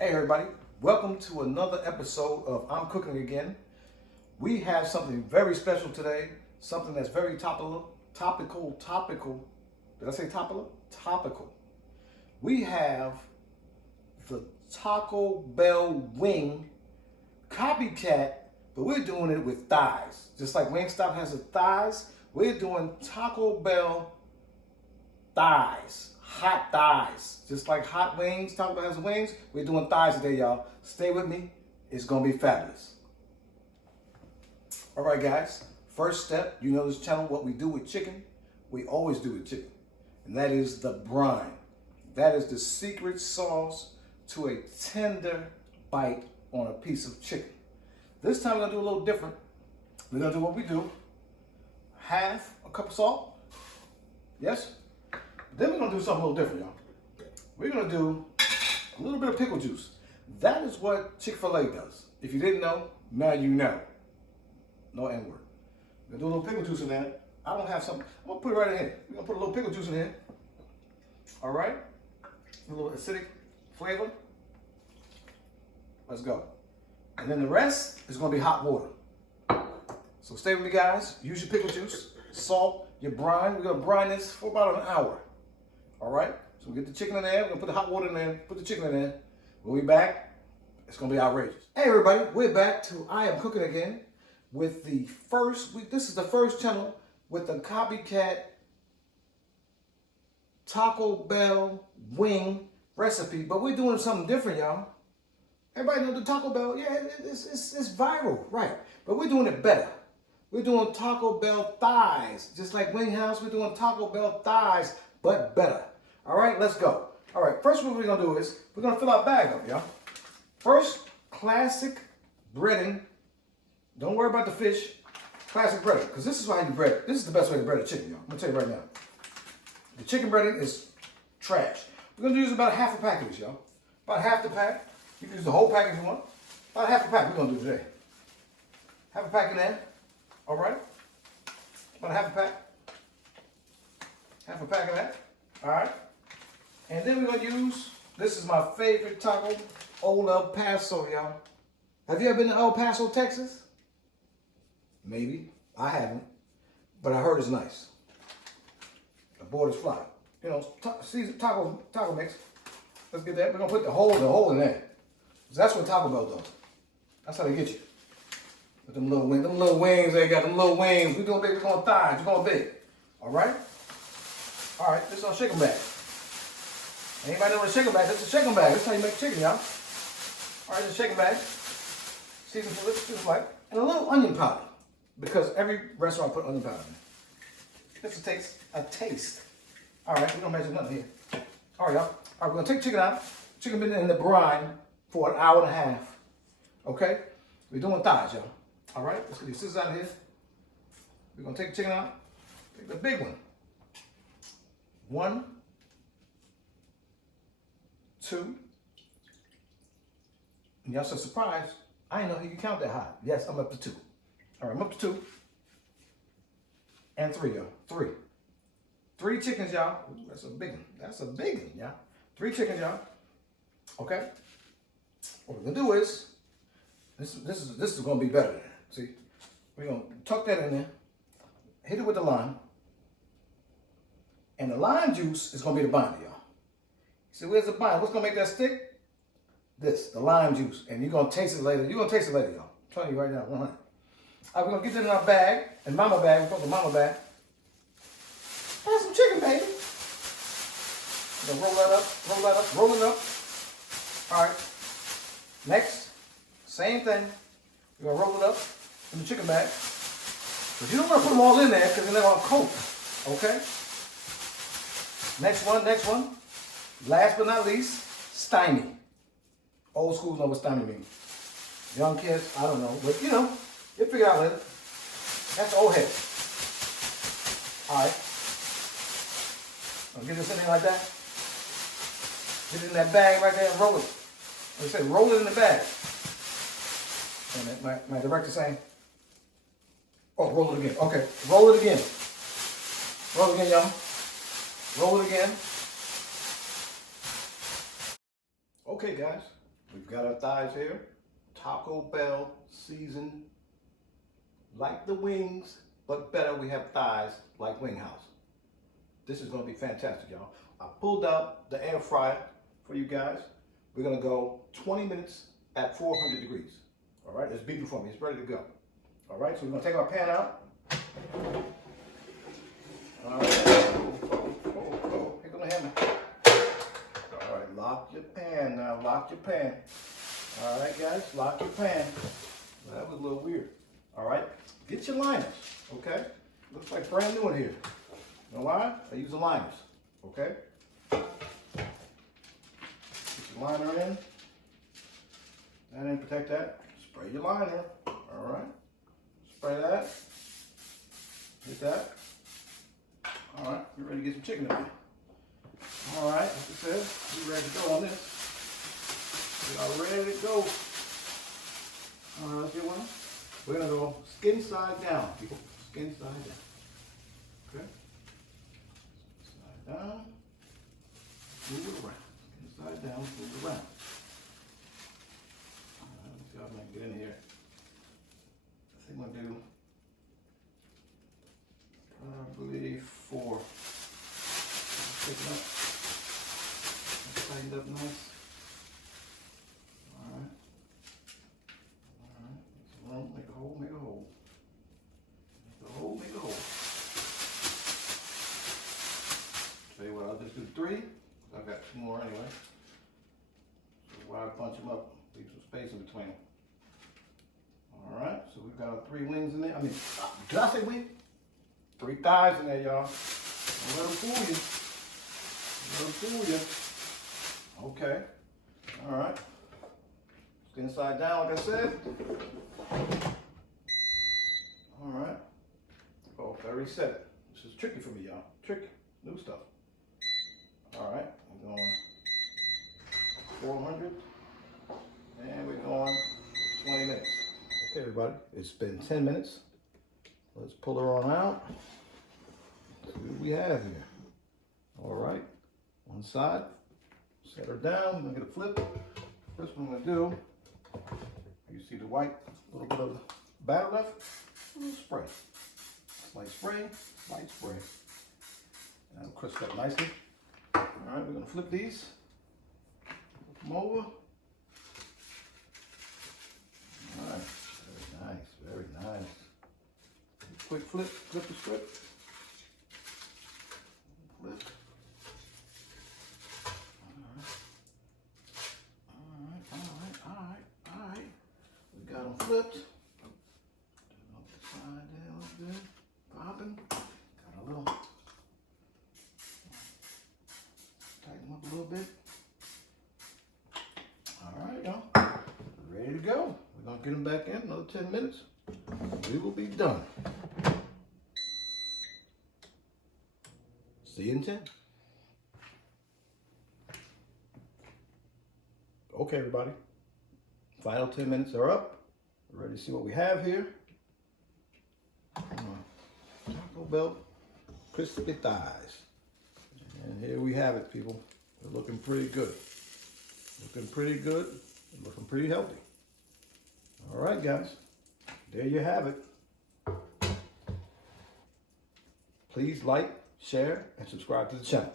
Hey everybody, welcome to another episode of I'm Cooking Again. We have something very special today, something that's very topical. Did I say topical? Topical. We have the Taco Bell wing copycat, but we're doing it with thighs. Just like Wingstop has the thighs, we're doing Taco Bell thighs. Hot thighs. Just like hot wings, Taco Bell has wings, we're doing thighs today, y'all. Stay with me. It's going to be fabulous. All right, guys. First step, you know this channel, what we do with chicken, we always do with chicken. And that is the brine. That is the secret sauce to a tender bite on a piece of chicken. This time we're going to do a little different. We're going to do what we do. Half a cup of salt. Yes? Then we're going to do something a little different, y'all. We're going to do a little bit of pickle juice. That is what Chick-fil-A does. If you didn't know, now you know. No N-word. We're going to do a little pickle juice in there. I don't have something. I'm going to put it right in here. We're going to put a little pickle juice in here. All right? A little acidic flavor. Let's go. And then the rest is going to be hot water. So stay with me, guys. Use your pickle juice, salt, your brine. We're going to brine this for about an hour. All right? So we get the chicken in there. We're going to put the hot water in there. Put the chicken in there. We'll be back. It's going to be outrageous. Hey, everybody. We're back to I Am Cooking Again with the first. This is the first channel with the Copycat Taco Bell wing recipe. But we're doing something different, y'all. Everybody know the Taco Bell. Yeah, it's viral. Right. But we're doing it better. We're doing Taco Bell thighs. Just like Wing House, we're doing Taco Bell thighs, but better. All right, let's go. All right, first what we're going to do is we're going to fill our bag up, y'all. First, classic breading. Don't worry about the fish. Classic breading, because this is how you bread it. This is the best way to bread a chicken, y'all. I'm going to tell you right now. The chicken breading is trash. We're going to use about half a pack of this, y'all. About half the pack. You can use the whole pack if you want. About half a pack we're going to do today. Half a pack in there. All right. About half a pack. Half a pack of that. All right. And then we're going to use, this is my favorite taco, Old El Paso, y'all. Have you ever been to El Paso, Texas? Maybe. I haven't. But I heard it's nice. The board is fly. You know, taco mix. Let's get that. We're going to put the hole in there. That's what Taco Bell does. That's how they get you. With them little wings, they got them little wings. We're doing big, we're going thighs, we're going big. All right? All right, this is our chicken bag. Anybody know what a chicken bag is? This is a chicken bag. This is how you make chicken, y'all. All right, this is a chicken bag. Seasoned for lips, just like. And a little onion powder. Because every restaurant put onion powder in. Just a taste. All right, we don't measure nothing here. All right, y'all. All right, we're going to take chicken out. Chicken been in the brine for an hour and a half. Okay? We're doing thighs, y'all. All right, let's get these scissors out of here. We're going to take the chicken out. Take the big one. 1, 2. And y'all so surprised. I didn't know you could count that high. Yes, I'm up to 2. All right, I'm up to 2. And 3, y'all. 3. 3 chickens, y'all. Ooh, that's a big one. That's a big one, y'all. 3 chickens, y'all. Okay? What we're going to do is, this is going to be better. See, we're going to tuck that in there, hit it with the lime, and the lime juice is going to be the binder, y'all. You see, where's the binder? What's going to make that stick? This, the lime juice, and you're going to taste it later. You're going to taste it later, y'all. I'm telling you right now, 100. All right, we're going to get that in our bag, and mama bag, we call the mama bag. That's some chicken, baby. We're going to roll that up, roll it up. All right, next, same thing. We're going to roll it up in the chicken bag. But you don't want to put them all in there because then they're going to coat. Okay? Next one. Last but not least, stymie. Old schools know what stymie means. Young kids, I don't know. But, you know, you'll figure it out later. That's old head. All right. I'll get this in there like that. Get it in that bag right there and roll it. Like I said, roll it in the bag. And my director saying, oh, roll it again. Okay, roll it again. Roll it again, y'all. Roll it again. Okay, guys. We've got our thighs here. Taco Bell seasoned like the wings, but better we have thighs like Wing House. This is gonna be fantastic, y'all. I pulled out the air fryer for you guys. We're gonna go 20 minutes at 400 degrees. All right, it's beeping for me, it's ready to go. All right, so we're gonna take our pan out. All right, here go the hammer. All right, lock your pan now, lock your pan. All right, guys, lock your pan. That was a little weird. All right, get your liners, okay? Looks like brand new in here. You know why? I use the liners, okay? Put your liner in. That didn't protect that. Spray your liner, all right? Spray that. Hit that. All right, we're ready to get some chicken in there. All right, like I said, we're ready to go on this. We are ready to go. All right, let's get one. We're gonna go skin side down, people. Skin side down. Okay? Side down. Move it around. Skin side down, move it around. All right, let's see how I can get in here. I think I'm gonna do probably 4. Pick it up. Tighten it up nice. Alright. Alright. Make a hole, make a hole. Make a hole, make a hole. Tell you what, I'll just do 3. I've got 2 more anyway. So why bunch them up? Leave some space in between them. Alright, so we've got our 3 wings in there. I mean, did I say wing? 3 thighs in there, y'all. Don't let them fool you. Don't let them fool you. Okay. All right. Skin side down, like I said. All right. Oh, I already said it. This is tricky for me, y'all. Tricky. New stuff. All right. I'm going 400. And we're going 20 minutes. Okay, everybody. It's been 10 minutes. Let's pull her on out. See what we have here. All right. One side. Set her down. I'm gonna get a flip. First one I'm gonna do, you see the white, little bit of batter left? A little spray. Light spray, light spray. And it'll crisp up nicely. All right, we're gonna flip these. Flip them over. All right, very nice, very nice. Quick flip, flip the script. Flip. Flipped. Off the side there, looks good. Popping. Got a little. Tighten them up a little bit. All right, y'all. Ready to go. We're gonna get them back in another 10 minutes. We will be done. See you in 10. Okay, everybody. Final 10 minutes are up. Ready to see what we have here. Taco Bell crispy thighs. And here we have it, people. They're looking pretty good. Looking pretty good. Looking pretty healthy. All right, guys. There you have it. Please like, share, and subscribe to the channel.